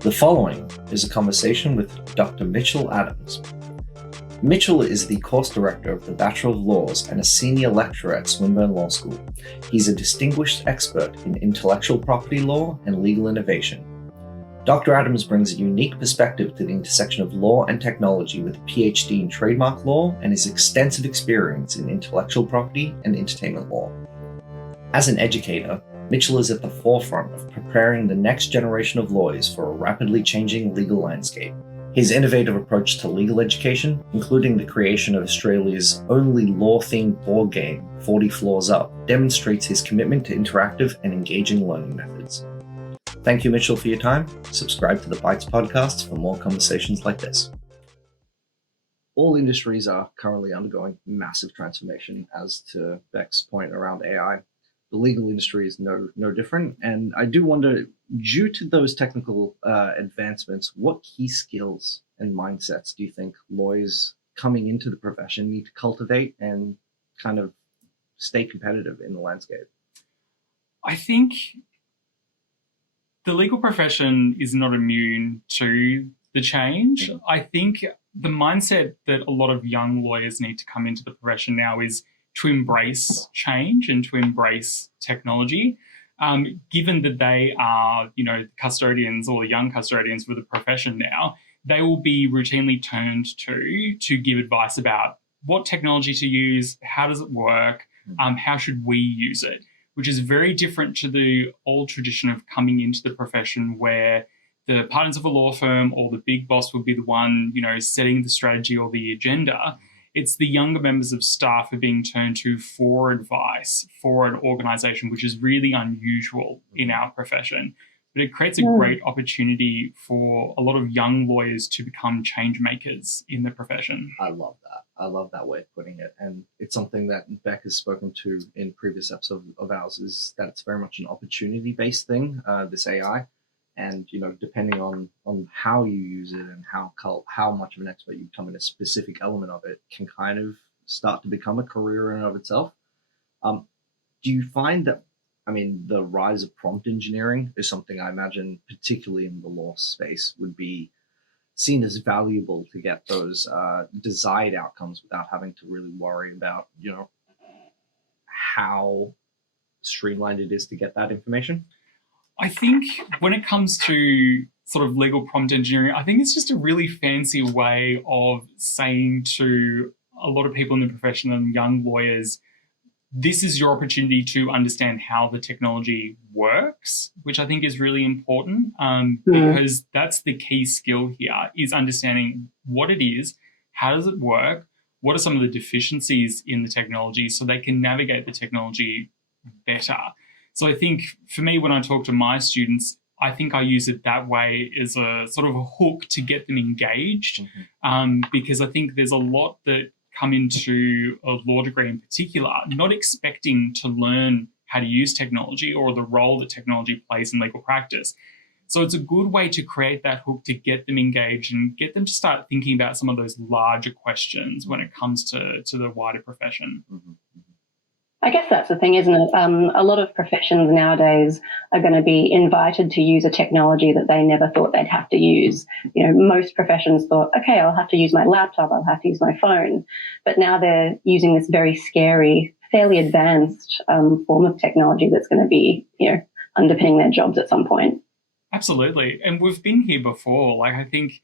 The following is a conversation with Dr. Mitchell Adams. Mitchell is the course director of the Bachelor of Laws and a senior lecturer at Swinburne Law School. He's a distinguished expert in intellectual property law and legal innovation. Dr. Adams brings a unique perspective to the intersection of law and technology with a PhD in trademark law and his extensive experience in intellectual property and entertainment law. As an educator, Mitchell is at the forefront of preparing the next generation of lawyers for a rapidly changing legal landscape. His innovative approach to legal education, including the creation of Australia's only law-themed board game, 40 Floors Up, demonstrates his commitment to interactive and engaging learning methods. Thank you, Mitchell, for your time. Subscribe to the Bytes podcast for more conversations like this. All industries are currently undergoing massive transformation, as to Beck's point around AI. The legal industry is no different. And I do wonder, due to those technical advancements, what key skills and mindsets do you think lawyers coming into the profession need to cultivate and kind of stay competitive in the landscape? I think the legal profession is not immune to the change. I think the mindset that a lot of young lawyers need to come into the profession now is to embrace change and to embrace technology. Given that they are, custodians or the young custodians for the profession now, they will be routinely turned to give advice about what technology to use, how does it work, how should we use it, which is very different to the old tradition of coming into the profession where the partners of a law firm or the big boss would be the one, setting the strategy or the agenda. It's the younger members of staff who are being turned to for advice for an organisation, which is really unusual in our profession. But it creates a great opportunity for a lot of young lawyers to become change makers in the profession. I love that. I love that way of putting it. And it's something that Beck has spoken to in previous episodes of ours, is that it's very much an opportunity-based thing, this AI. And, depending on how you use it and how much of an expert you become in a specific element of it, can kind of start to become a career in and of itself. Do you find that, the rise of prompt engineering is something I imagine, particularly in the law space, would be seen as valuable to get those desired outcomes without having to really worry about, how streamlined it is to get that information? I think when it comes to sort of legal prompt engineering, I think it's just a really fancy way of saying to a lot of people in the profession and young lawyers, this is your opportunity to understand how the technology works, which I think is really important because that's the key skill here, is understanding what it is, how does it work, what are some of the deficiencies in the technology so they can navigate the technology better. So I think for me, when I talk to my students, I think I use it that way as a sort of a hook to get them engaged because I think there's a lot that come into a law degree in particular, not expecting to learn how to use technology or the role that technology plays in legal practice. So it's a good way to create that hook to get them engaged and get them to start thinking about some of those larger questions when it comes to the wider profession. I guess that's the thing, isn't it? A lot of professions nowadays are going to be invited to use a technology that they never thought they'd have to use. Most professions thought, okay, I'll have to use my laptop, I'll have to use my phone. But now they're using this very scary, fairly advanced form of technology that's going to be, underpinning their jobs at some point. Absolutely. And we've been here before. Like, I think,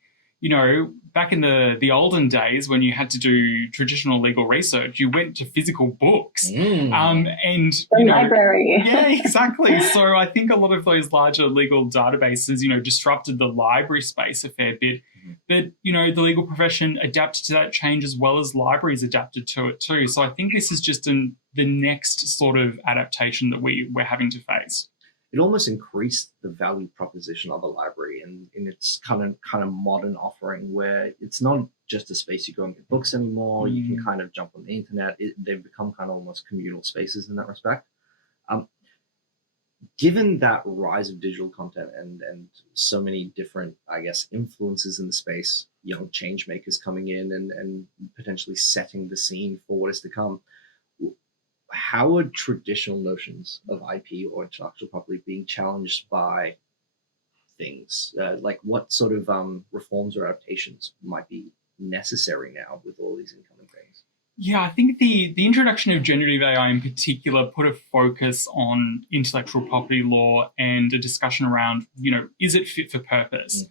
back in the olden days when you had to do traditional legal research, you went to physical books. And the library. Yeah, exactly. So I think a lot of those larger legal databases, disrupted the library space a fair bit. But, the legal profession adapted to that change as well as libraries adapted to it too. So I think this is just the next sort of adaptation that we're having to face. It almost increased the value proposition of the library in its kind of modern offering, where it's not just a space you go and get books anymore. You can kind of jump on the internet. They've become kind of almost communal spaces in that respect. Given that rise of digital content and so many different, I guess, influences in the space, young change makers coming in and potentially setting the scene for what is to come, how are traditional notions of IP or intellectual property being challenged by things? Like what sort of reforms or adaptations might be necessary now with all these incoming things? Yeah, I think the introduction of generative AI in particular put a focus on intellectual property law and a discussion around, is it fit for purpose?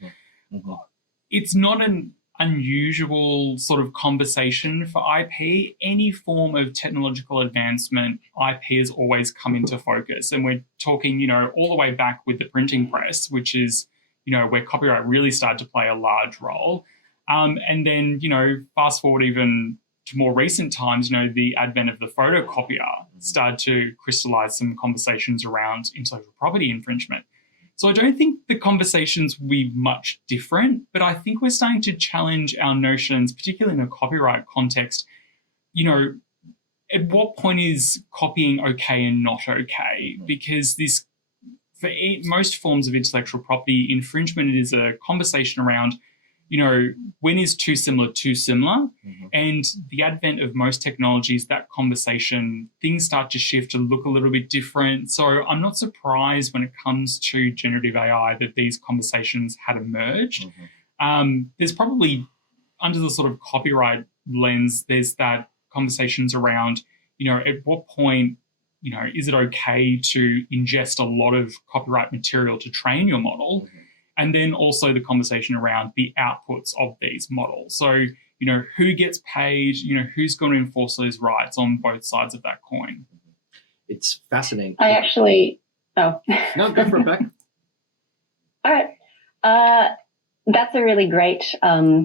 It's not an unusual sort of conversation for IP. Any form of technological advancement, IP has always come into focus. And we're talking, all the way back with the printing press, which is, where copyright really started to play a large role. And then, fast forward even to more recent times, the advent of the photocopier started to crystallize some conversations around intellectual property infringement. So I don't think the conversations will be much different, but I think we're starting to challenge our notions, particularly in a copyright context. At what point is copying okay and not okay? Because for most forms of intellectual property infringement, it is a conversation around when is too similar? And the advent of most technologies, that conversation, things start to shift and look a little bit different. So I'm not surprised when it comes to generative AI that these conversations had emerged. There's probably, under the sort of copyright lens, there's that conversations around, at what point, is it okay to ingest a lot of copyright material to train your model? And then also the conversation around the outputs of these models. So, who gets paid, who's going to enforce those rights on both sides of that coin. It's fascinating. I actually, No, go for it, Beck. All right. That's a really great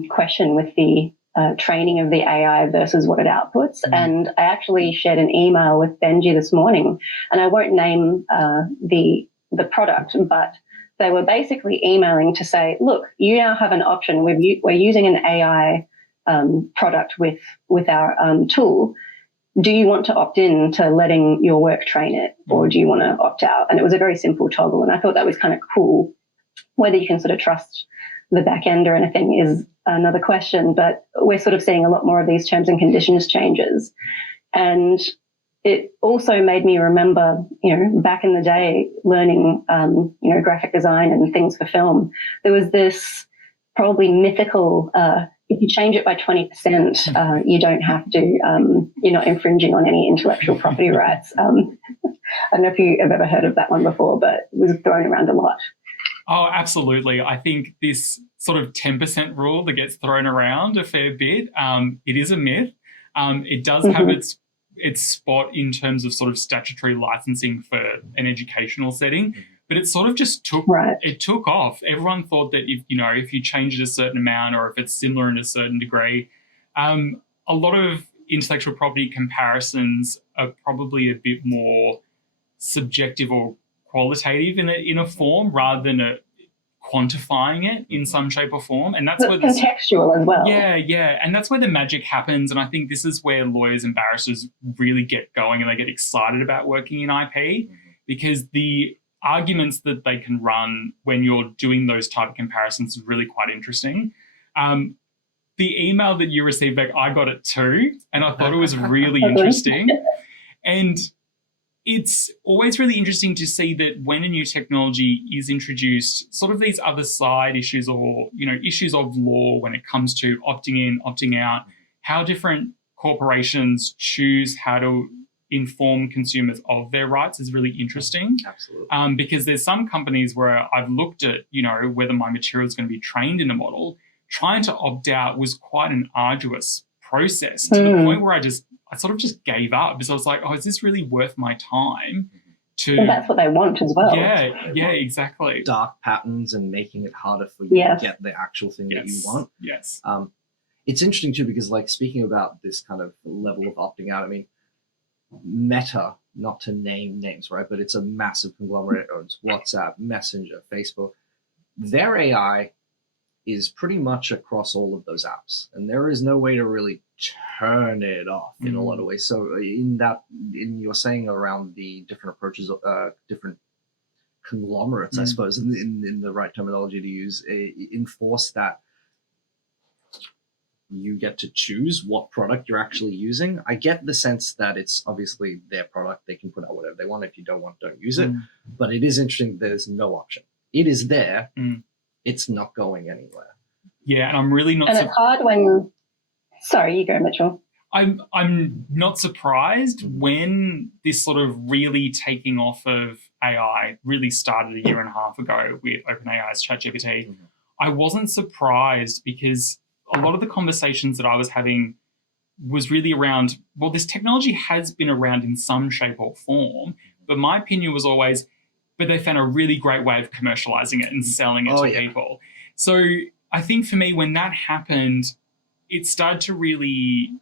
question with the training of the AI versus what it outputs. And I actually shared an email with Benji this morning, and I won't name the product, but they were basically emailing to say, look, you now have an option. We're using an AI product with our tool. Do you want to opt in to letting your work train it, or do you want to opt out? And it was a very simple toggle. And I thought that was kind of cool. Whether you can sort of trust the back end or anything is another question, but we're sort of seeing a lot more of these terms and conditions changes. And it also made me remember, back in the day, learning, graphic design and things for film. There was this probably mythical, if you change it by 20%, you don't have to, you're not infringing on any intellectual property rights. I don't know if you have ever heard of that one before, but it was thrown around a lot. Oh, absolutely. I think this sort of 10% rule that gets thrown around a fair bit, it is a myth. It does have its spot in terms of sort of statutory licensing for an educational setting, but it sort of just took off. Everyone thought that if you change it a certain amount or if it's similar in a certain degree, a lot of intellectual property comparisons are probably a bit more subjective or qualitative in a form rather than quantifying it in some shape or form. And that's where contextual as well. Yeah. And that's where the magic happens. And I think this is where lawyers and barristers really get going and they get excited about working in IP because the arguments that they can run when you're doing those type of comparisons is really quite interesting. The email that you received back, I got it too. And I thought it was really interesting. And it's always really interesting to see that when a new technology is introduced, sort of these other side issues or, issues of law when it comes to opting in, opting out, how different corporations choose how to inform consumers of their rights is really interesting. Absolutely. Because there's some companies where I've looked at, whether my material is going to be trained in a model, trying to opt out was quite an arduous process to the point where I sort of just gave up because I was like, is this really worth my time? And that's what they want as well. Yeah, exactly. Dark patterns and making it harder for you to get the actual thing that you want. Yes. It's interesting too because speaking about this kind of level of opting out, I mean, Meta, not to name names, right? But it's a massive conglomerate. It owns WhatsApp, Messenger, Facebook. Their AI is pretty much across all of those apps. And there is no way to really turn it off in a lot of ways. So in you're saying around the different approaches, different conglomerates, I suppose, in the right terminology to use, enforce that you get to choose what product you're actually using. I get the sense that it's obviously their product. They can put out whatever they want. If you don't want, don't use it. But it is interesting that there's no option. It is there. Mm. It's not going anywhere. Yeah, and I'm really not. And it's hard when. Sorry, you go, Mitchell. I'm not surprised when this sort of really taking off of AI really started a year and a half ago with OpenAI's ChatGPT. Mm-hmm. I wasn't surprised because a lot of the conversations that I was having was really around, well, this technology has been around in some shape or form, but my opinion was always, but they found a really great way of commercializing it and selling it to people. So I think for me, when that happened, it started to really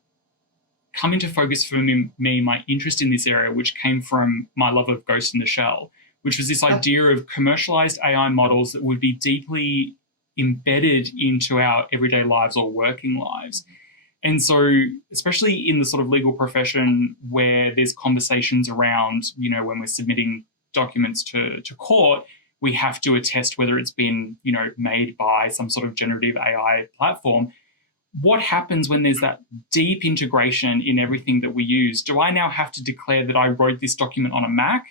come into focus for me, my interest in this area, which came from my love of Ghost in the Shell, which was this idea of commercialized AI models that would be deeply embedded into our everyday lives or working lives. And so, especially in the sort of legal profession where there's conversations around, you know, when we're submitting documents to court, we have to attest whether it's been, you know, made by some sort of generative AI platform. What happens when there's that deep integration in everything that we use? Do I now have to declare that I wrote this document on a Mac?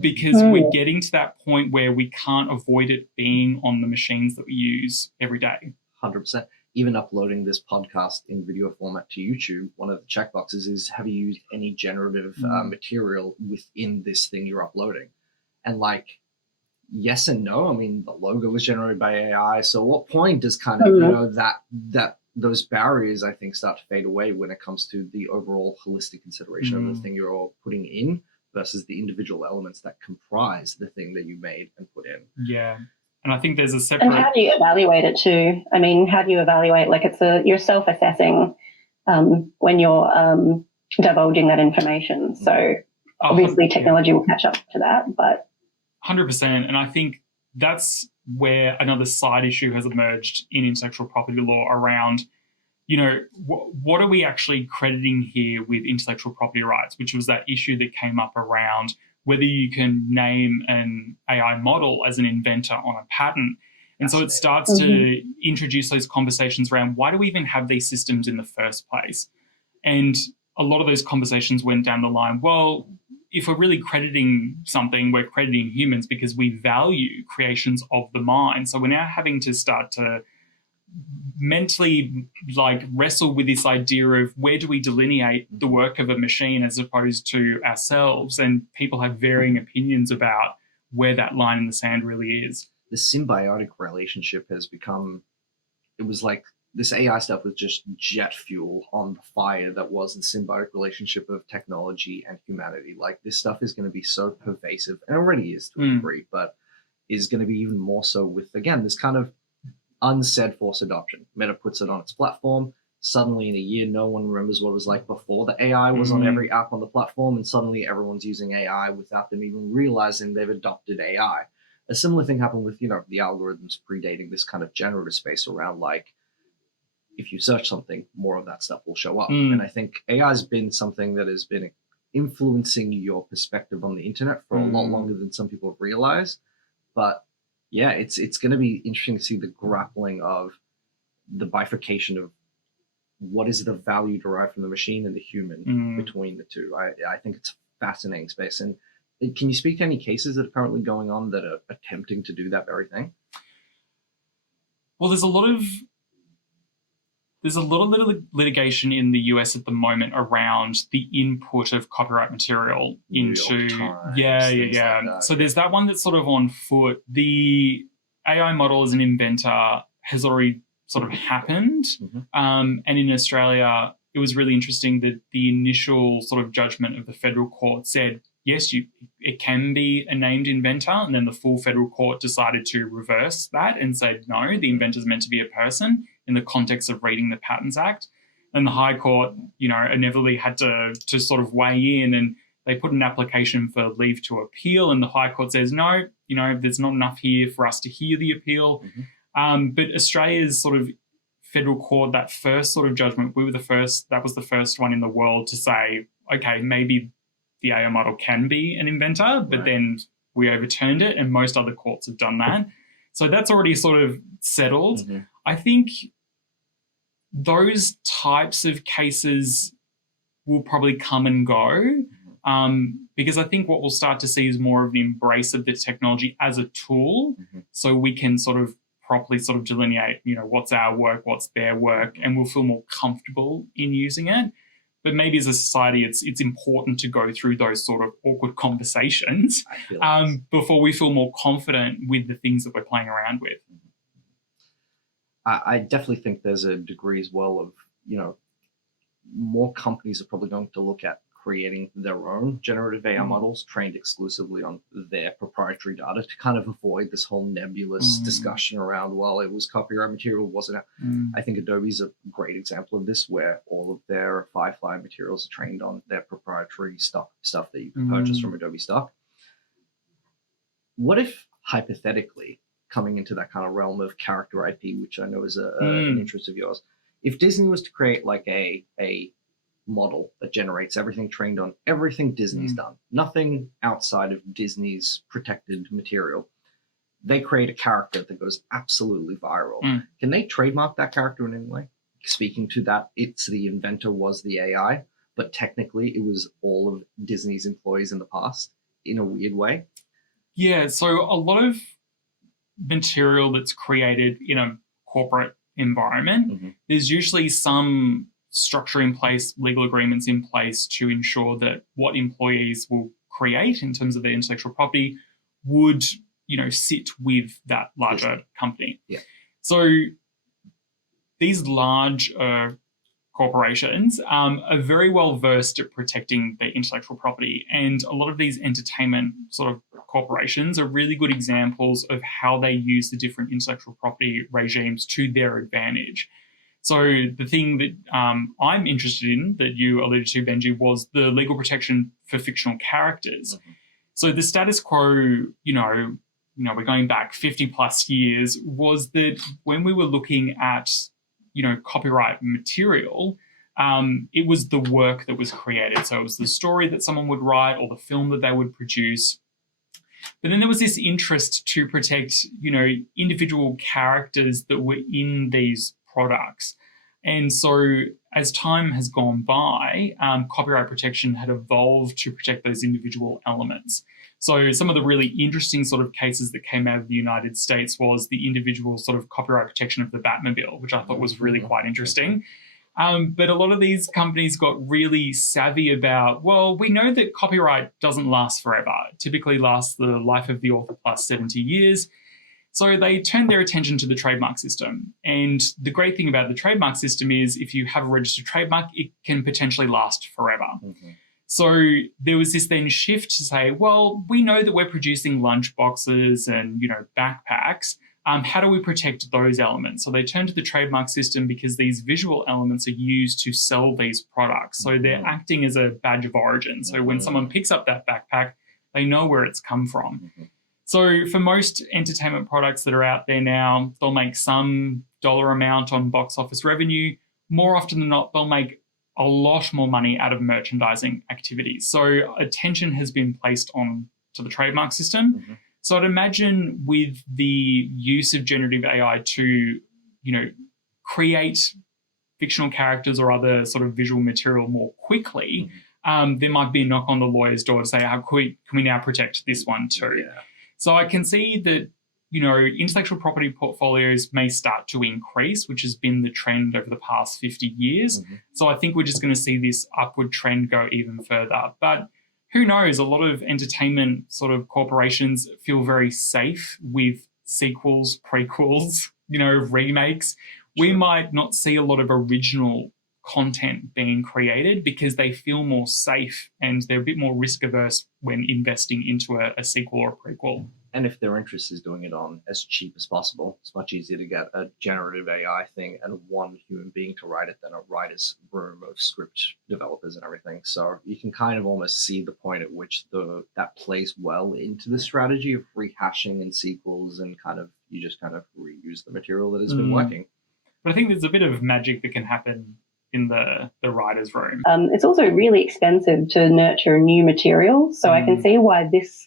Because we're getting to that point where we can't avoid it being on the machines that we use every day. 100%. Even uploading this podcast in video format to YouTube, one of the checkboxes is, have you used any generative material within this thing you're uploading? And like, yes and no. I mean, the logo was generated by AI. So at what point does kind of, you know, that those barriers, I think, start to fade away when it comes to the overall holistic consideration of the thing you're putting in versus the individual elements that comprise the thing that you made and put in. Yeah. And I think there's a separate... And how do you evaluate it too? I mean, how do you evaluate, like you're self-assessing when you're divulging that information. So obviously technology will catch up to that, but... 100%. And I think that's where another side issue has emerged in intellectual property law around, you know, what are we actually crediting here with intellectual property rights, which was that issue that came up around whether you can name an AI model as an inventor on a patent. And so it starts to introduce those conversations around why do we even have these systems in the first place? And a lot of those conversations went down the line, well, if we're really crediting something, we're crediting humans because we value creations of the mind. So we're now having to start to mentally like wrestle with this idea of where do we delineate the work of a machine as opposed to ourselves, and people have varying opinions about where that line in the sand really is. The symbiotic relationship has become, it was like this AI stuff was just jet fuel on the fire that was the symbiotic relationship of technology and humanity. Like this stuff is going to be so pervasive, and already is to a degree, but is going to be even more so with, again, this kind of unsaid forced adoption. Meta puts it on its platform. Suddenly in a year, no one remembers what it was like before the AI was on every app on the platform, and suddenly everyone's using AI without them even realizing they've adopted AI. A similar thing happened with, you know, the algorithms predating this kind of generative space around, like, if you search something, more of that stuff will show up. And I think AI has been something that has been influencing your perspective on the internet for a lot longer than some people realize. But yeah, it's going to be interesting to see the grappling of the bifurcation of what is the value derived from the machine and the human between the two. I think it's a fascinating space. And can you speak to any cases that are currently going on that are attempting to do that very thing? Well, there's a lot of litigation in the US at the moment around the input of copyright material into Times, so there's that one that's sort of on foot. The AI model as an inventor has already sort of happened, and in Australia it was really interesting that the initial sort of judgment of the federal court said yes, it can be a named inventor, and then the full federal court decided to reverse that and said no, the inventor is meant to be a person in the context of reading the Patents Act. And the High Court, you know, inevitably had to sort of weigh in, and they put an application for leave to appeal, and the High Court says, no, you know, there's not enough here for us to hear the appeal. But Australia's sort of federal court, that first sort of judgment, that was the first one in the world to say, okay, maybe the AI model can be an inventor, but then we overturned it, and most other courts have done that. So that's already sort of settled. I think those types of cases will probably come and go. because I think what we'll start to see is more of an embrace of the technology as a tool, so we can sort of properly sort of delineate, what's our work, what's their work, and we'll feel more comfortable in using it. But maybe as a society, it's important to go through those sort of awkward conversations before we feel more confident with the things that we're playing around with. I definitely think there's a degree as well of, more companies are probably going to look at creating their own generative AI models trained exclusively on their proprietary data to kind of avoid this whole nebulous discussion around, well, it was copyright material, wasn't it? I think Adobe's a great example of this, where all of their Firefly materials are trained on their proprietary stuff that you can purchase from Adobe stock. What if, hypothetically, coming into that kind of realm of character IP, which I know is an interest of yours, if Disney was to create like a model that generates everything trained on everything Disney's done, nothing outside of Disney's protected material, they create a character that goes absolutely viral. Can they trademark that character in any way? Speaking to that, it's the inventor was the AI, but technically it was all of Disney's employees in the past in a weird way. Yeah, so a lot of material that's created in a corporate environment, there's usually some structure in place, legal agreements in place to ensure that what employees will create in terms of their intellectual property would, sit with that larger company. Yeah. So these large corporations are very well versed at protecting their intellectual property, and a lot of these entertainment sort of corporations are really good examples of how they use the different intellectual property regimes to their advantage. So the thing that I'm interested in, that you alluded to, Benji, was the legal protection for fictional characters. So the status quo, we're going back 50 plus years, was that when we were looking at, copyright material, it was the work that was created. So it was the story that someone would write or the film that they would produce. But then there was this interest to protect, individual characters that were in these products. And so as time has gone by, copyright protection had evolved to protect those individual elements. So some of the really interesting sort of cases that came out of the United States was the individual sort of copyright protection of the Batmobile, which I thought was really quite interesting. But a lot of these companies got really savvy about, well, we know that copyright doesn't last forever. It typically lasts the life of the author plus 70 years. So they turned their attention to the trademark system. And the great thing about the trademark system is if you have a registered trademark, it can potentially last forever. So there was this then shift to say, well, we know that we're producing lunch boxes and, backpacks. How do we protect those elements? So they turned to the trademark system because these visual elements are used to sell these products. So they're acting as a badge of origin. So when someone picks up that backpack, they know where it's come from. So for most entertainment products that are out there now, they'll make some dollar amount on box office revenue. More often than not, they'll make a lot more money out of merchandising activities. So attention has been placed on to the trademark system. So I'd imagine with the use of generative AI to, create fictional characters or other sort of visual material more quickly, there might be a knock on the lawyer's door to say, how can we now protect this one too? So I can see that, intellectual property portfolios may start to increase, which has been the trend over the past 50 years. So I think we're just going to see this upward trend go even further. But who knows? A lot of entertainment sort of corporations feel very safe with sequels, prequels, remakes. We might not see a lot of original content being created because they feel more safe and they're a bit more risk averse when investing into a sequel or a prequel. And if their interest is doing it on as cheap as possible, it's much easier to get a generative AI thing and one human being to write it than a writer's room of script developers and everything. So you can kind of almost see the point at which that plays well into the strategy of rehashing and sequels, and you just reuse the material that has been working. But I think there's a bit of magic that can happen in the writer's room. It's also really expensive to nurture new material. So I can see why this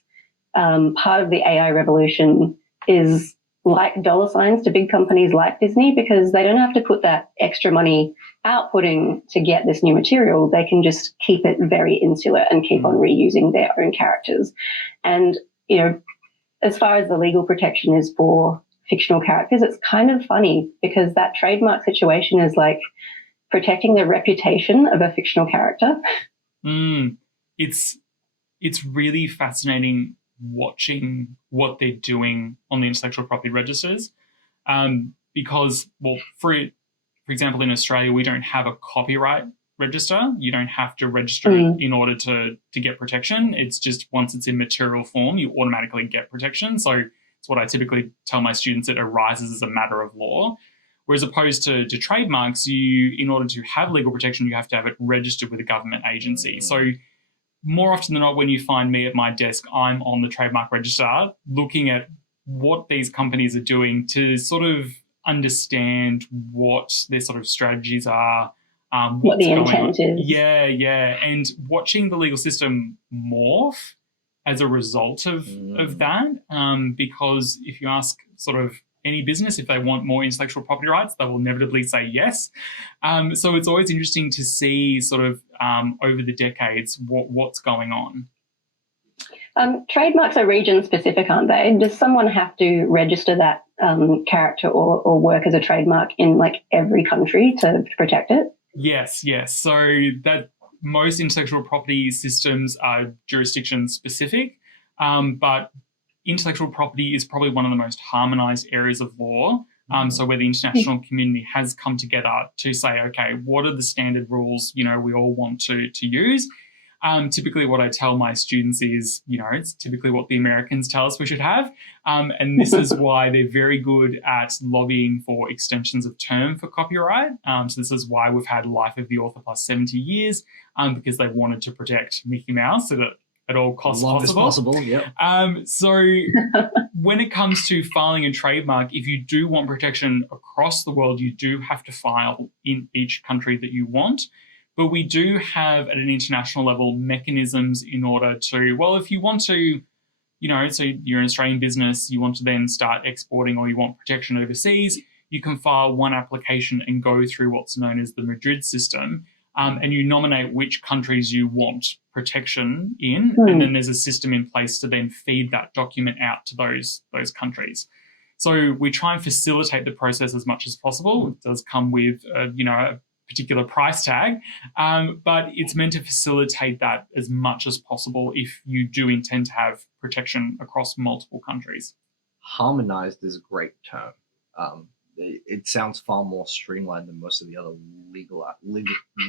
part of the AI revolution is like dollar signs to big companies like Disney, because they don't have to put that extra money outputting to get this new material. They can just keep it very insular and keep on reusing their own characters. And, you know, as far as the legal protection is for fictional characters, it's kind of funny because that trademark situation is like protecting the reputation of a fictional character. It's really fascinating watching what they're doing on the intellectual property registers, because, well, for example, in Australia, we don't have a copyright register. You don't have to register it in order to get protection. It's just once it's in material form, you automatically get protection. So it's what I typically tell my students, it arises as a matter of law. Whereas opposed to trademarks, in order to have legal protection, you have to have it registered with a government agency. So more often than not, when you find me at my desk, I'm on the trademark register looking at what these companies are doing to sort of understand what their sort of strategies are, what the intent is. Yeah. And watching the legal system morph as a result of that, because if you ask sort of any business, if they want more intellectual property rights, they will inevitably say yes. So it's always interesting to see sort of over the decades what's going on. Trademarks are region specific, aren't they? Does someone have to register that character or work as a trademark in like every country to protect it? Yes. So that most intellectual property systems are jurisdiction specific, but intellectual property is probably one of the most harmonized areas of law. So where the international community has come together to say, okay, what are the standard rules, we all want to use? Typically what I tell my students is, it's typically what the Americans tell us we should have. And this is why they're very good at lobbying for extensions of term for copyright. So this is why we've had life of the author plus 70 years, because they wanted to protect Mickey Mouse at all costs possible. Yep. So when it comes to filing a trademark, if you do want protection across the world, you do have to file in each country that you want. But we do have at an international level mechanisms in order to, well, if you want to, so you're an Australian business, you want to then start exporting or you want protection overseas, you can file one application and go through what's known as the Madrid system. And you nominate which countries you want protection in, and then there's a system in place to then feed that document out to those countries. So we try and facilitate the process as much as possible. It does come with, a particular price tag, but it's meant to facilitate that as much as possible if you do intend to have protection across multiple countries. Harmonized is a great term. It sounds far more streamlined than most of the other legal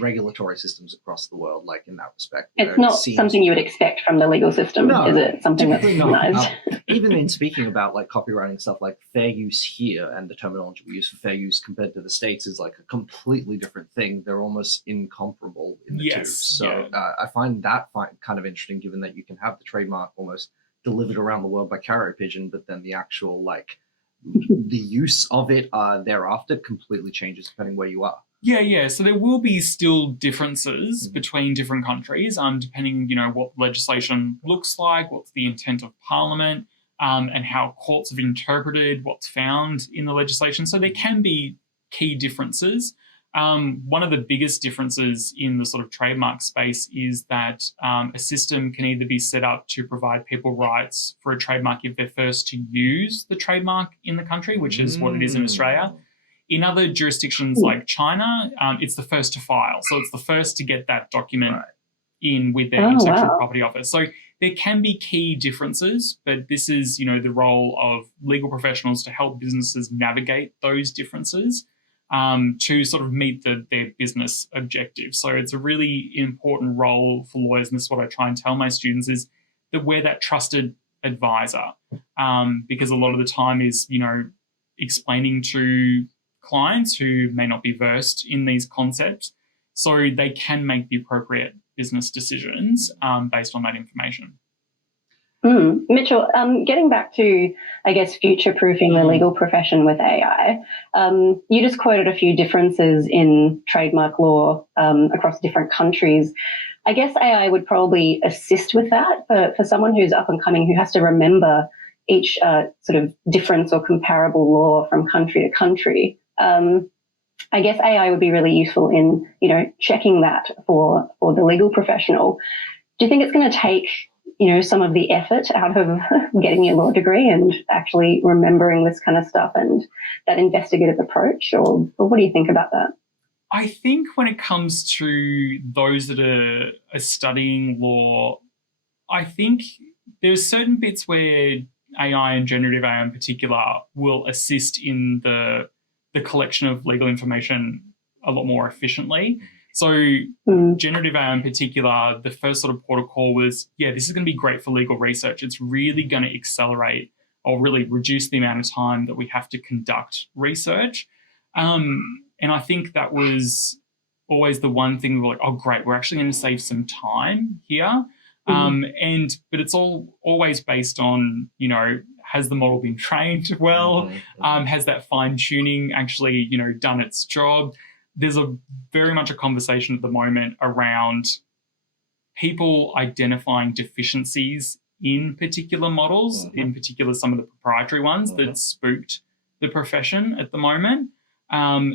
regulatory systems across the world, like in that respect. It's not something you would expect from the legal system, is it? Something that's harmonized. Even in speaking about like copywriting stuff, like fair use here and the terminology we use for fair use compared to the States is like a completely different thing. They're almost incomparable in the two. So I find that kind of interesting, given that you can have the trademark almost delivered around the world by carrier pigeon, but then the actual the use of it thereafter completely changes depending where you are. Yeah. So there will be still differences between different countries, depending, what legislation looks like, what's the intent of Parliament, and how courts have interpreted what's found in the legislation. So there can be key differences. One of the biggest differences in the sort of trademark space is that a system can either be set up to provide people rights for a trademark if they're first to use the trademark in the country, which is what it is in Australia. In other jurisdictions like China, it's the first to file. So it's the first to get that document in with their intellectual property office. So there can be key differences, but this is, the role of legal professionals to help businesses navigate those differences. To sort of meet their business objectives. So it's a really important role for lawyers, and this is what I try and tell my students, is that we're that trusted advisor, because a lot of the time is, explaining to clients who may not be versed in these concepts so they can make the appropriate business decisions based on that information. Mitchell, getting back to, I guess, future-proofing the legal profession with AI, you just quoted a few differences in trademark law across different countries. I guess AI would probably assist with that, but for someone who's up and coming who has to remember, each sort of difference or comparable law from country to country. I guess AI would be really useful in, checking that for the legal professional. Do you think it's going to take, some of the effort out of getting your law degree and actually remembering this kind of stuff and that investigative approach? Or what do you think about that? I think when it comes to those that are studying law, I think there's certain bits where AI and generative AI in particular will assist in the collection of legal information a lot more efficiently. So generative AI in particular, the first sort of protocol was, this is going to be great for legal research. It's really going to accelerate or really reduce the amount of time that we have to conduct research. And I think that was always the one thing we were like, oh, great, we're actually going to save some time here. But it's always based on, has the model been trained well? Has that fine tuning actually, done its job? There's very much a conversation at the moment around people identifying deficiencies in particular models, in particular some of the proprietary ones that spooked the profession at the moment.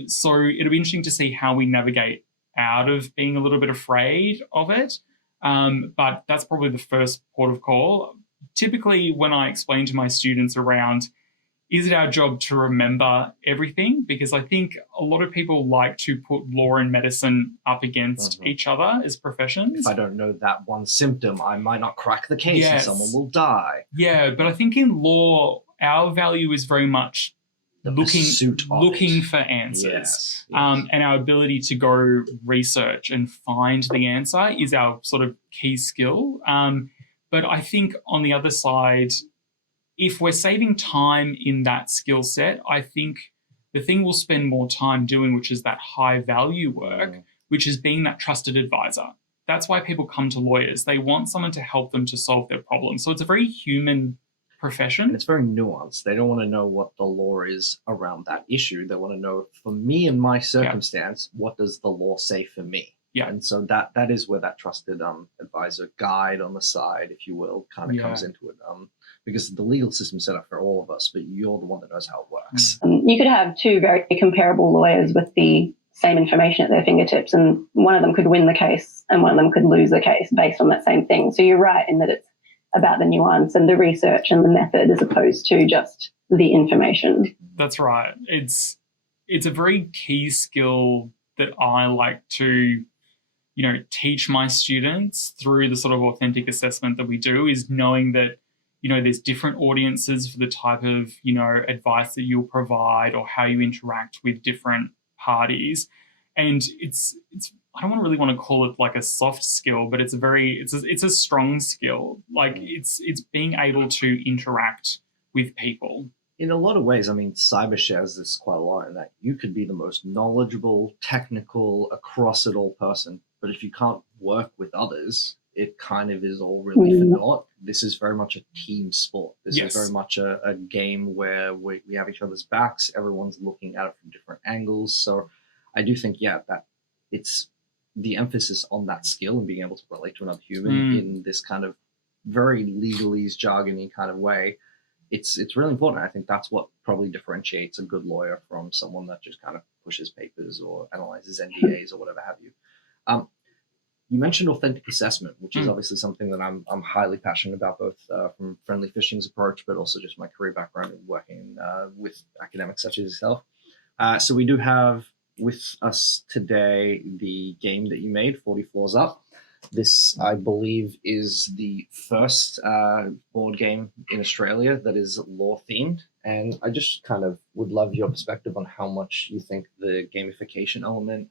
So it'll be interesting to see how we navigate out of being a little bit afraid of it. But that's probably the first port of call. Typically, when I explain to my students around, is it our job to remember everything? Because I think a lot of people like to put law and medicine up against each other as professions. If I don't know that one symptom, I might not crack the case and someone will die. Yeah, but I think in law, our value is very much looking for answers. And our ability to go research and find the answer is our sort of key skill. But I think on the other side, if we're saving time in that skill set, I think the thing we'll spend more time doing, which is that high value work, which is being that trusted advisor. That's why people come to lawyers. They want someone to help them to solve their problems. So it's a very human profession. And it's very nuanced. They don't want to know what the law is around that issue. They want to know, for me in my circumstance, what does the law say for me? Yeah. And so that is where that trusted advisor guide on the side, if you will, kind of comes into it. Because the legal system's set up for all of us, but you're the one that knows how it works. You could have two very comparable lawyers with the same information at their fingertips, and one of them could win the case and one of them could lose the case based on that same thing. So you're right in that it's about the nuance and the research and the method as opposed to just the information. That's right. It's a very key skill that I like to, teach my students through the sort of authentic assessment that we do, is knowing that, there's different audiences for the type of, advice that you'll provide or how you interact with different parties. And I don't really want to call it like a soft skill, but it's a strong skill. Like it's being able to interact with people. In a lot of ways, I mean, cyber shares this quite a lot in that you could be the most knowledgeable, technical, across it all person, but if you can't work with others, it kind of is all really for naught. This is very much a team sport. This is very much a game where we have each other's backs. Everyone's looking at it from different angles. So I do think, that it's the emphasis on that skill and being able to relate to another human in this kind of very legalese, jargony kind of way. It's really important. I think that's what probably differentiates a good lawyer from someone that just kind of pushes papers or analyzes NDAs or whatever have you. You mentioned authentic assessment, which is obviously something that I'm highly passionate about, both from Friendly Fishing's approach, but also just my career background and working with academics such as yourself. So we do have with us today the game that you made, 40 Floors Up. This, I believe, is the first board game in Australia that is law-themed. And I just kind of would love your perspective on how much you think the gamification element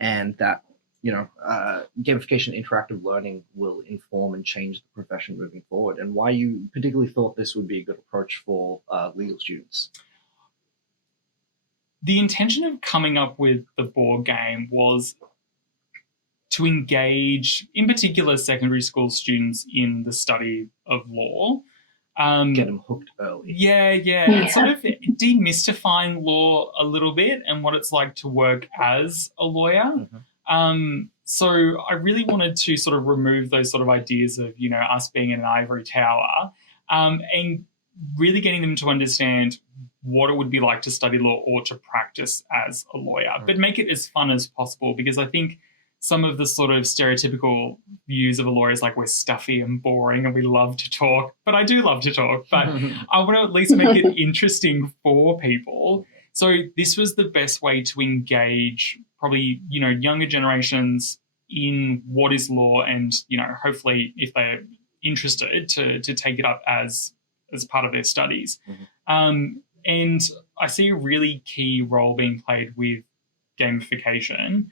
and that, gamification interactive learning will inform and change the profession moving forward, and why you particularly thought this would be a good approach for legal students. The intention of coming up with the board game was to engage, in particular, secondary school students in the study of law. Get them hooked early. And sort of demystifying law a little bit and what it's like to work as a lawyer. So I really wanted to sort of remove those sort of ideas of, us being in an ivory tower, and really getting them to understand what it would be like to study law or to practice as a lawyer, but make it as fun as possible, because I think some of the sort of stereotypical views of a lawyer is like we're stuffy and boring and we love to talk, but I do love to talk, but I want to at least make it interesting for people. So this was the best way to engage probably, younger generations in what is law, and, hopefully if they're interested to take it up as part of their studies. And I see a really key role being played with gamification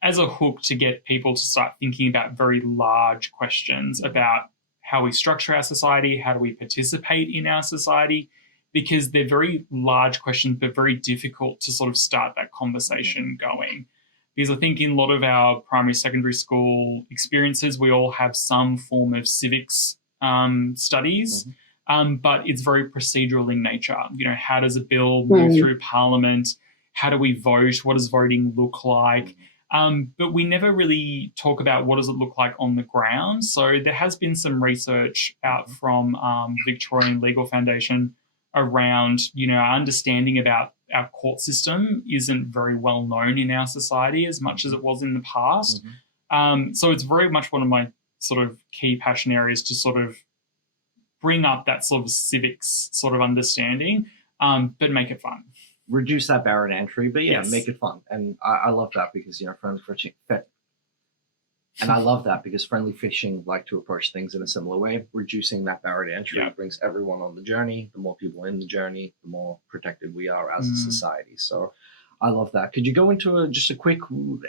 as a hook to get people to start thinking about very large questions about how we structure our society, how do we participate in our society, because they're very large questions but very difficult to sort of start that conversation going. Because I think in a lot of our primary, secondary school experiences, we all have some form of civics studies, but it's very procedural in nature. How does a bill move through Parliament? How do we vote? What does voting look like? But we never really talk about what does it look like on the ground. So there has been some research out from Victorian Legal Foundation around, our understanding about our court system isn't very well known in our society as much as it was in the past. So it's very much one of my sort of key passion areas to sort of bring up that sort of civics sort of understanding, but make it fun. Reduce that barrier to entry, but Yes. make it fun. And I love that because, friendly fishing, and I love that because friendly fishing like to approach things in a similar way. Reducing that barrier to entry brings everyone on the journey. The more people in the journey, the more protected we are as a society. So I love that. Could you go into just a quick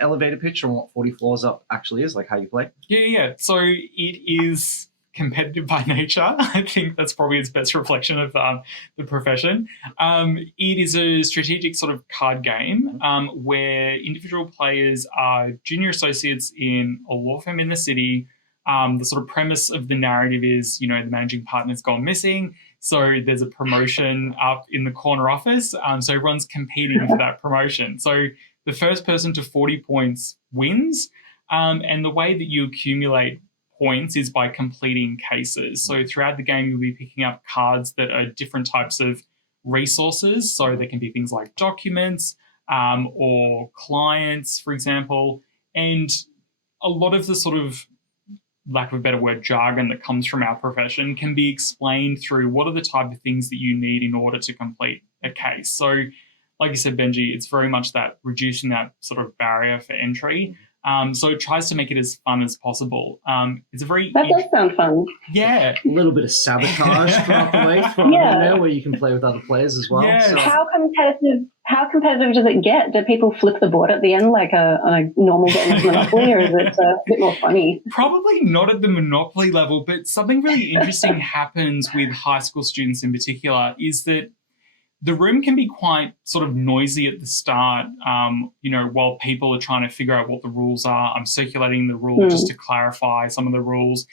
elevator pitch on what 40 Floors Up actually is, like how you play? Yeah. So it is competitive by nature. I think that's probably its best reflection of the profession. It is a strategic sort of card game where individual players are junior associates in a law firm in the city. The sort of premise of the narrative is, the managing partner's gone missing, so there's a promotion up in the corner office. So everyone's competing for that promotion. So the first person to 40 points wins. And the way that you accumulate points is by completing cases. So throughout the game, you'll be picking up cards that are different types of resources. So there can be things like documents or clients, for example. And a lot of the sort of, lack of a better word, jargon that comes from our profession can be explained through what are the type of things that you need in order to complete a case. So like you said, Benji, it's very much that reducing that sort of barrier for entry. So it tries to make it as fun as possible. It's a very... That does sound fun. Yeah. A little bit of sabotage throughout the way, thrown in there where you can play with other players as well. Yes. So. How competitive does it get? Do people flip the board at the end like a normal game of Monopoly, or is it a bit more funny? Probably not at the Monopoly level, but something really interesting happens with high school students in particular is that the room can be quite sort of noisy at the start, while people are trying to figure out what the rules are. I'm circulating the rule just to clarify some of the rules.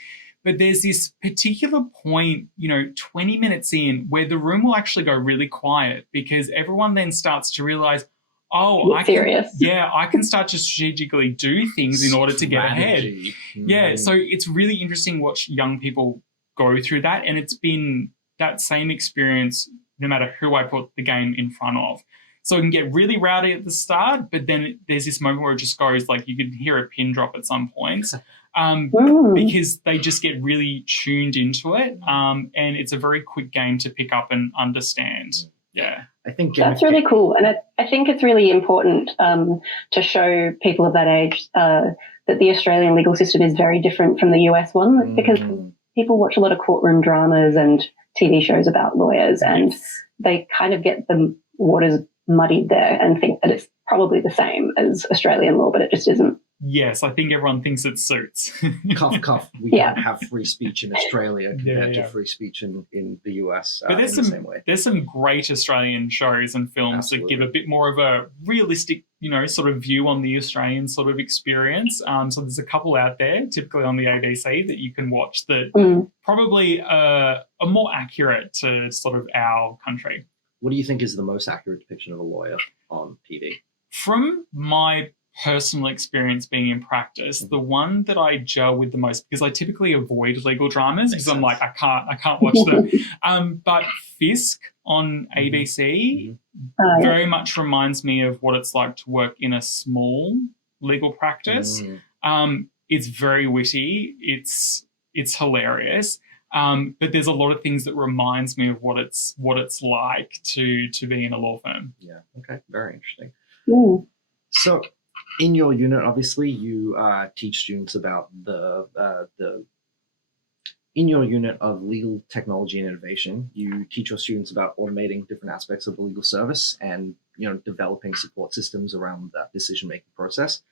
But there's this particular point, 20 minutes in, where the room will actually go really quiet because everyone then starts to realize, I can start to strategically do things in order to get ahead. Yeah, so it's really interesting watch young people go through that, and it's been that same experience no matter who I put the game in front of. So it can get really rowdy at the start, but then there's this moment where it just goes, like you can hear a pin drop at some points because they just get really tuned into it. And it's a very quick game to pick up and understand. Yeah. I think that's really cool. And I think it's really important to show people of that age that the Australian legal system is very different from the US one because people watch a lot of courtroom dramas and TV shows about lawyers, and they kind of get the waters muddied there and think that it's probably the same as Australian law, but it just isn't. Yes, I think everyone thinks it suits. Cough. We don't have free speech in Australia compared to free speech in the US. But there's in the same way. There's some great Australian shows and films that give a bit more of a realistic, sort of view on the Australian sort of experience. So there's a couple out there, typically on the ABC, that you can watch that probably are more accurate to sort of our country. What do you think is the most accurate depiction of a lawyer on TV? From my personal experience being in practice, the one that I gel with the most, because I typically avoid legal dramas because I'm like, I can't watch them. But Fisk on ABC very much reminds me of what it's like to work in a small legal practice. It's very witty. It's hilarious. But there's a lot of things that reminds me of what it's like to be in a law firm. Yeah. Okay. Very interesting. Mm. So, in your unit, obviously, you teach students about in your unit of legal technology and innovation, you teach your students about automating different aspects of the legal service and developing support systems around that decision-making process.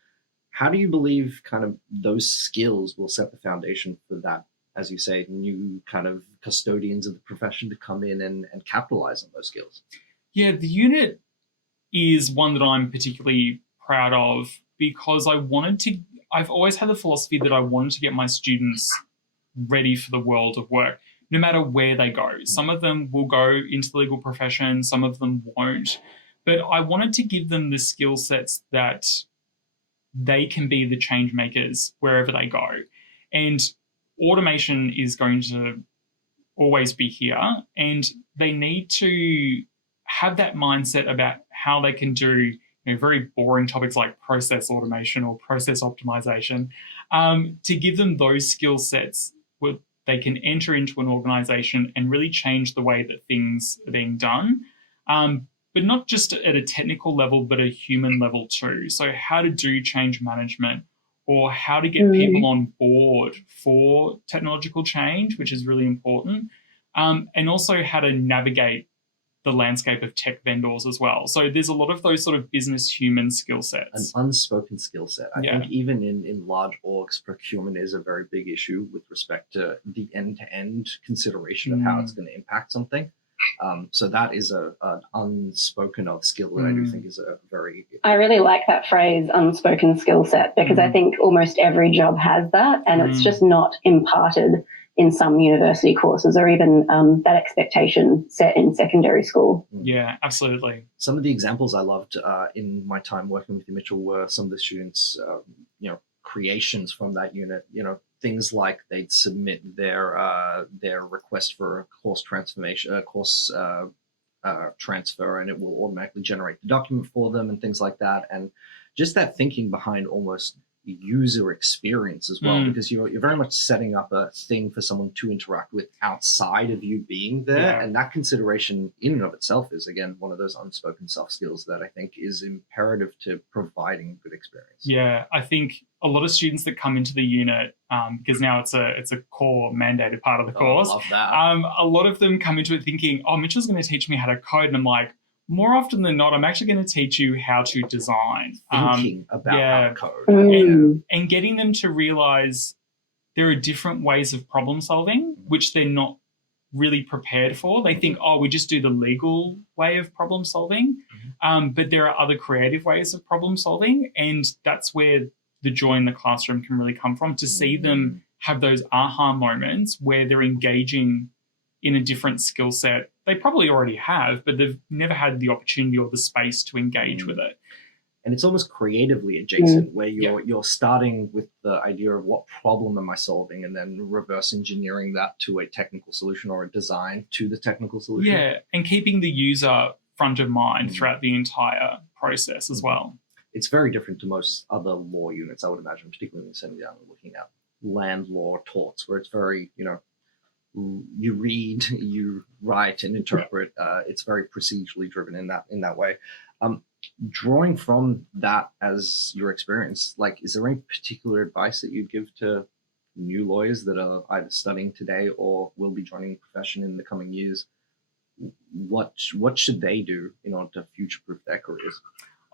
How do you believe kind of those skills will set the foundation for that, as you say, new kind of custodians of the profession to come in and capitalize on those skills? Yeah, the unit is one that I'm particularly proud of because I've always had the philosophy that I wanted to get my students ready for the world of work, no matter where they go. Some of them will go into the legal profession, some of them won't. But I wanted to give them the skill sets that they can be the change makers wherever they go. And automation is going to always be here, and they need to have that mindset about how they can do very boring topics like process automation or process optimization, to give them those skill sets where they can enter into an organization and really change the way that things are being done, but not just at a technical level, but a human level too. So how to do change management or how to get people on board for technological change, which is really important, and also how to navigate the landscape of tech vendors as well. So there's a lot of those sort of business human skill sets. An unspoken skill set. I think even in large orgs, procurement is a very big issue with respect to the end-to-end consideration of how it's going to impact something. So that is an unspoken of skill that I do think is a very... I really like that phrase, unspoken skill set, because I think almost every job has that, and it's just not imparted in some university courses or even that expectation set in secondary school. Yeah, absolutely. Some of the examples I loved in my time working with you, Mitchell, were some of the students, creations from that unit. Things like they'd submit their request for a course transformation, transfer, and it will automatically generate the document for them and things like that. And just that thinking behind almost user experience as well, because you're very much setting up a thing for someone to interact with outside of you being there, and that consideration in and of itself is again one of those unspoken soft skills that I think is imperative to providing good experience. Yeah, I think a lot of students that come into the unit, because now it's a core mandated part of the course. I love that. A lot of them come into it thinking, "Oh, Mitchell's going to teach me how to code," and I'm like, more often than not, I'm actually going to teach you how to design. Thinking about how to code. And getting them to realize there are different ways of problem solving, which they're not really prepared for. They think, oh, we just do the legal way of problem solving. But there are other creative ways of problem solving. And that's where the joy in the classroom can really come from, to see them have those aha moments where they're engaging in a different skill set they probably already have, but they've never had the opportunity or the space to engage with it. And it's almost creatively adjacent, where you're starting with the idea of what problem am I solving, and then reverse engineering that to a technical solution or a design to the technical solution. Yeah, and keeping the user front of mind throughout the entire process as well. It's very different to most other law units, I would imagine, particularly when you're sitting down and looking at land law torts, where it's very, you read, you write and interpret. It's very procedurally driven in that way. Drawing from that as your experience, is there any particular advice that you'd give to new lawyers that are either studying today or will be joining the profession in the coming years? What should they do in order to future-proof their careers?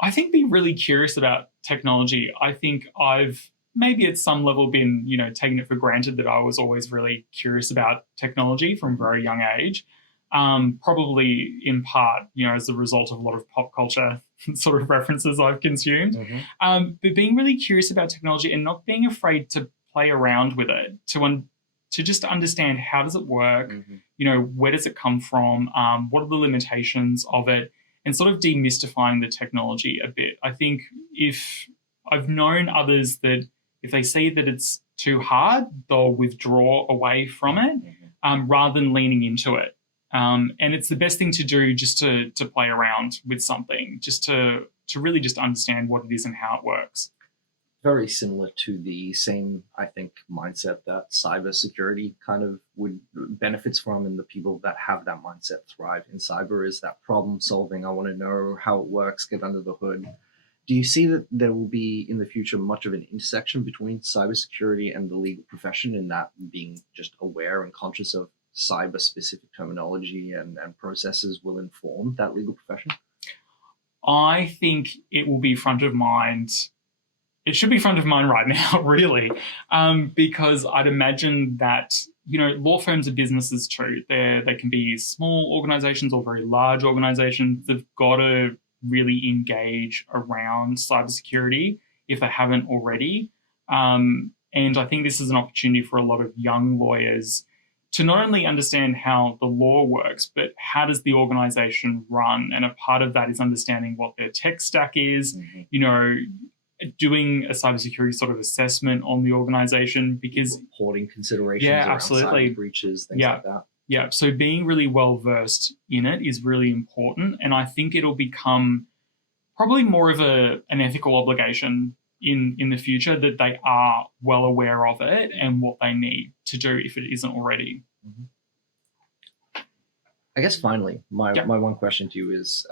I think be really curious about technology. I think I've maybe at some level been, taking it for granted that I was always really curious about technology from a very young age. Probably in part, as a result of a lot of pop culture sort of references I've consumed. But being really curious about technology and not being afraid to play around with it, to just understand how does it work, where does it come from, what are the limitations of it, and sort of demystifying the technology a bit. I think if I've known others that if they see that it's too hard, they'll withdraw away from it rather than leaning into it. And it's the best thing to do just to play around with something, just to really just understand what it is and how it works. Very similar to the same, I think, mindset that cybersecurity kind of would benefits from, and the people that have that mindset thrive in cyber is that problem solving. I want to know how it works, get under the hood. Do you see that there will be in the future much of an intersection between cybersecurity and the legal profession, in that being just aware and conscious of cyber specific terminology and processes will inform that legal profession? I think it will be front of mind. It should be front of mind right now, really, because I'd imagine that, law firms are businesses too. They can be small organizations or very large organizations. They've got to really engage around cybersecurity if they haven't already. And I think this is an opportunity for a lot of young lawyers to not only understand how the law works, but how does the organization run? And a part of that is understanding what their tech stack is, doing a cybersecurity sort of assessment on the organization, because reporting considerations around cyber breaches, things like that. Yeah, so being really well versed in it is really important, and I think it'll become probably more of an ethical obligation in the future, that they are well aware of it and what they need to do if it isn't already. I guess finally, my one question to you is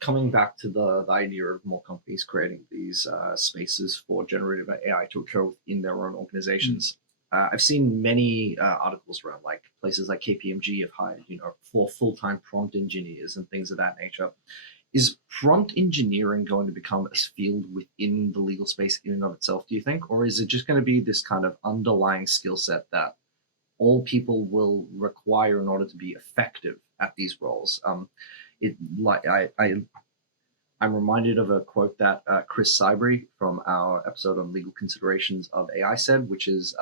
coming back to the idea of more companies creating these spaces for generative AI to occur within their own organizations. I've seen many articles around like places like KPMG have hired, 4 full-time prompt engineers and things of that nature. Is prompt engineering going to become a field within the legal space in and of itself, do you think? Or is it just going to be this kind of underlying skill set that all people will require in order to be effective at these roles? I'm reminded of a quote that Chris Sybry from our episode on legal considerations of AI said, which is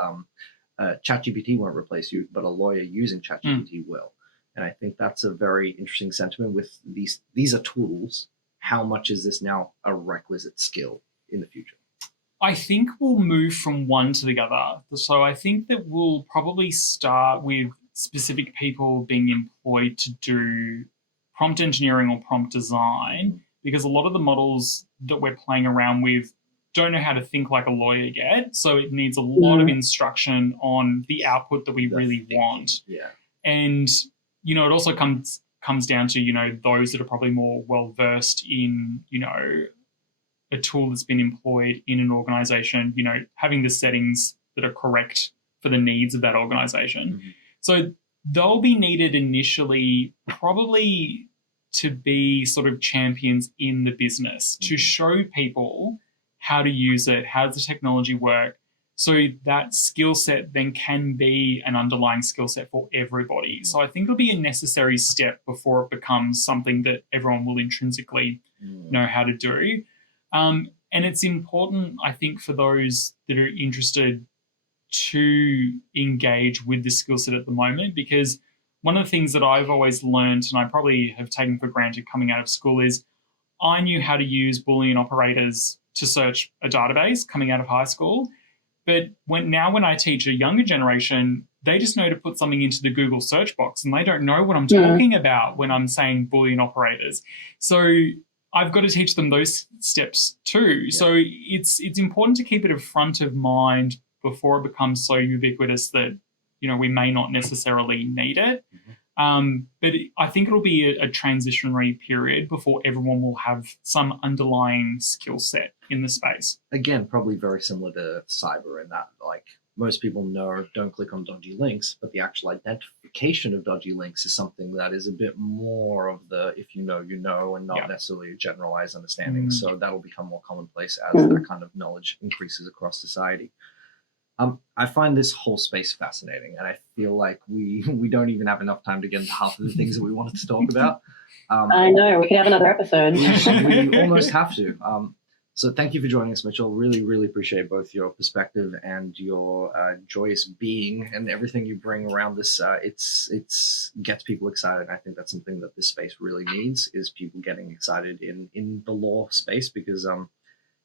ChatGPT won't replace you, but a lawyer using ChatGPT will. And I think that's a very interesting sentiment. With these are tools. How much is this now a requisite skill in the future? I think we'll move from one to the other. So I think that we'll probably start with specific people being employed to do prompt engineering or prompt design, because a lot of the models that we're playing around with don't know how to think like a lawyer yet. So it needs a lot of instruction on the output that we really want. Yeah. And, it also comes down to, those that are probably more well-versed in, a tool that's been employed in an organization, having the settings that are correct for the needs of that organization. So they'll be needed initially probably to be sort of champions in the business, to show people how to use it, how does the technology work, so that skill set then can be an underlying skill set for everybody. So I think it'll be a necessary step before it becomes something that everyone will intrinsically know how to do. And it's important, I think, for those that are interested to engage with this skill set at the moment, because one of the things that I've always learned, and I probably have taken for granted coming out of school, is I knew how to use Boolean operators to search a database coming out of high school. But when I teach a younger generation, they just know to put something into the Google search box, and they don't know what I'm talking about when I'm saying Boolean operators. So I've got to teach them those steps too. Yeah. So it's important to keep it in front of mind before it becomes so ubiquitous that we may not necessarily need it. But I think it'll be a transitionary period before everyone will have some underlying skill set in the space. Again, probably very similar to cyber in that, like, most people know don't click on dodgy links, but the actual identification of dodgy links is something that is a bit more of the if you know, and not necessarily a generalized understanding. So that'll become more commonplace as that kind of knowledge increases across society. I find this whole space fascinating, and I feel like we don't even have enough time to get into half of the things that we wanted to talk about. I know, we could have another episode. We almost have to. So thank you for joining us, Mitchell. Really, really appreciate both your perspective and your joyous being and everything you bring around this. It's gets people excited. I think that's something that this space really needs, is people getting excited in the law space, because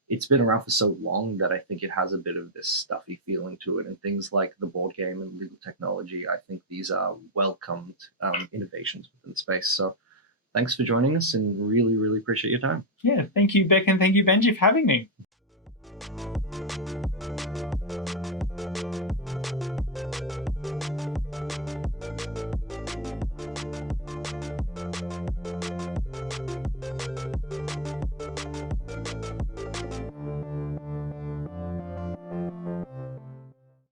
it's been around for so long that I think it has a bit of this stuffy feeling to it. And things like the board game and legal technology, I think these are welcomed innovations within the space. So thanks for joining us, and really, really appreciate your time. Yeah, thank you, Beck, and thank you, Benji, for having me.